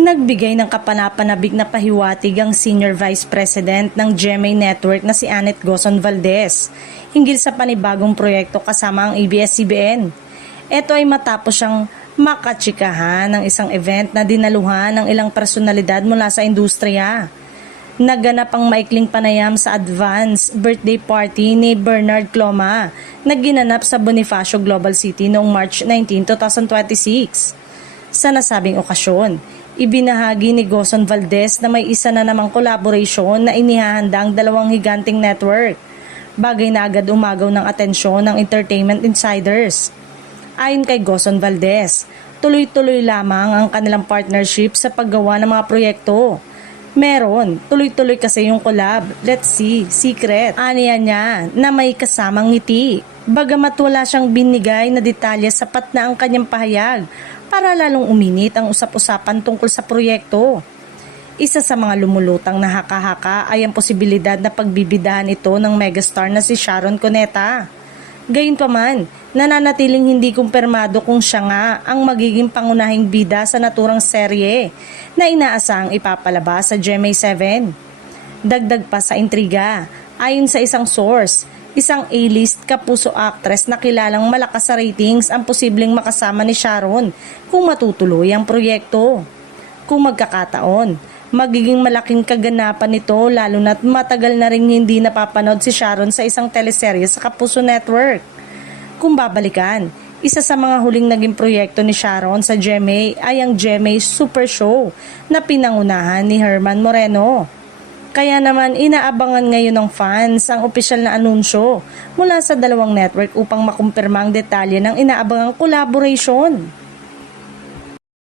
Nagbigay ng kapanapanabik na pahiwatig ang Senior Vice President ng GMA Network na si Annette Gozon Valdez hinggil sa panibagong proyekto kasama ang ABS-CBN. Ito ay matapos siyang makatsikahan ng isang event na dinaluhan ng ilang personalidad mula sa industriya. Naganap ang maikling panayam sa advance birthday party ni Bernard Cloma na ginanap sa Bonifacio Global City noong March 19, 2026. Sa nasabing okasyon, ibinahagi ni Gozon Valdez na may isa na namang collaboration na inihahanda ang dalawang higanting network, bagay na agad umagaw ng atensyon ng entertainment insiders. Ayon kay Gozon Valdez, tuloy-tuloy lamang ang kanilang partnership sa paggawa ng mga proyekto. Meron, tuloy-tuloy kasi yung collab, let's see, secret. Aniya niya na may kasamang ngiti. Bagamat wala siyang binigay na detalye, sapat na ang kanyang pahayag para lalong uminit ang usap-usapan tungkol sa proyekto. Isa sa mga lumulutang na haka-haka ay ang posibilidad na pagbibidahan ito ng megastar na si Sharon Cuneta. Gayunpaman, nananatiling hindi kumpirmado kung siya nga ang magiging pangunahing bida sa naturang serye na inaasahang ipapalabas sa GMA7. Dagdag pa sa intriga, ayon sa isang source, isang A-list kapuso actress na kilalang malakas sa ratings ang posibleng makasama ni Sharon kung matutuloy ang proyekto. Kung magkakataon, magiging malaking kaganapan nito lalo na't matagal na ring hindi napapanood si Sharon sa isang teleserye sa Kapuso Network. Kung babalikan, isa sa mga huling naging proyekto ni Sharon sa GMA ay ang GMA Super Show na pinangunahan ni Herman Moreno. Kaya naman inaabangan ngayon ng fans ang opisyal na anunsyo mula sa dalawang network upang makumpirma ang detalye ng inaabangang collaboration.